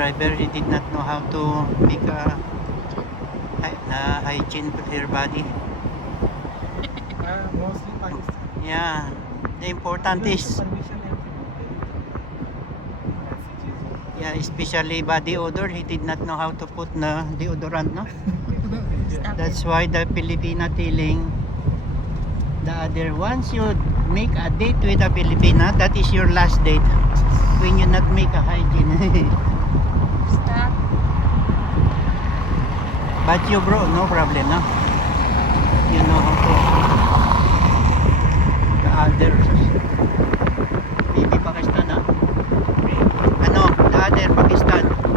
driver, he did not know how to make a hygiene for her body. Mostly Pakistan. Yeah, the important is, yeah, especially body odor, he did not know how to put na deodorant, no? That's why the Filipina telling the other, once you make a date with a Filipina, that is your last date when you not make a hygiene. Stop. But you bro, no problem, no? You know how to. The others, maybe Pakistan, no? Ano, the other Pakistan.